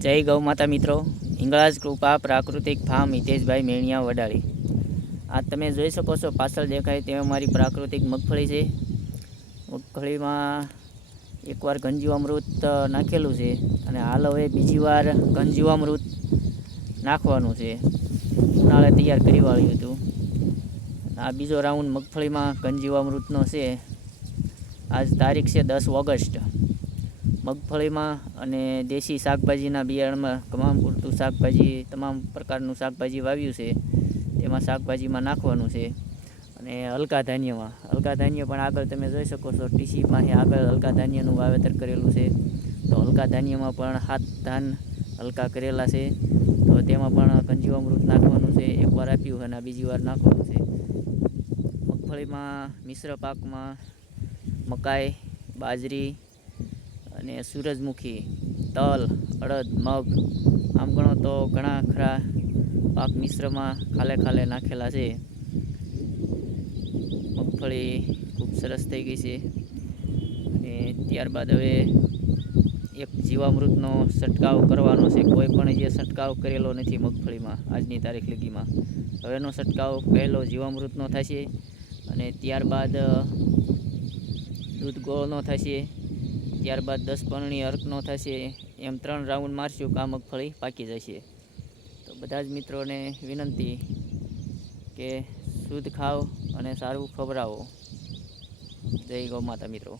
જય ગૌ માતા મિત્રો. હિંગળાજ કૃપા પ્રાકૃતિક ફાર્મ હિતેશભાઈ મેણિયા વડાળી. આ તમે જોઈ શકો છો, પાછળ દેખાય તે અમારી પ્રાકૃતિક મગફળી છે. મગફળીમાં એકવાર ગંજીવામૃત નાખેલું છે અને હાલ હવે બીજી વાર ગંજીવામૃત નાખવાનું છે. ઉનાળે તૈયાર કરી વાળ્યું હતું. આ બીજો રાઉન્ડ મગફળીમાં ગંજીવામૃતનો છે. આજ તારીખ છે દસ ઓગસ્ટ. મગફળીમાં અને દેશી શાકભાજીના બિયારણમાં તમામ પૂરતું શાકભાજી, તમામ પ્રકારનું શાકભાજી વાવ્યું છે. તેમાં શાકભાજીમાં નાખવાનું છે. અને હલકા ધાન્યમાં, હલકા ધાન્ય પણ આગળ તમે જોઈ શકો છો ટીસી પાસે આગળ હલકા ધાન્યનું વાવેતર કરેલું છે. તો હલકા ધાન્યમાં પણ હાથ ધાન હલકા કરેલા છે. તો તેમાં પણ કંજીવામૃત નાખવાનું છે. એકવાર આપ્યું અને બીજી વાર નાખવાનું છે. મગફળીમાં મિશ્ર પાકમાં મકાઈ, બાજરી અને સૂરજમુખી, તલ, અડદ, મગ, આમ ગણો તો ઘણા ખરા પાક મિશ્રમાં ખાલે ખાલે નાખેલા છે. મગફળી ખૂબ સરસ થઈ ગઈ છે. અને ત્યારબાદ હવે એક જીવામૃતનો છંટકાવ કરવાનો છે. કોઈ પણ જે છંટકાવ કરેલો નથી મગફળીમાં આજની તારીખ લગીમાં હવેનો છંટકાવ પહેલો જીવામૃતનો થશે અને ત્યારબાદ દૂધ ગોળનો થશે. ત્યારબાદ દસ પરણી અર્કનો થશે, એમ ત્રણ રાઉન્ડ મારશું કા મગફળી પાકી જશે. તો બધા જ મિત્રોને વિનંતી કે શુદ્ધ ખાઓ અને સારું ખવડાવો જય ગૌ માતા મિત્રો.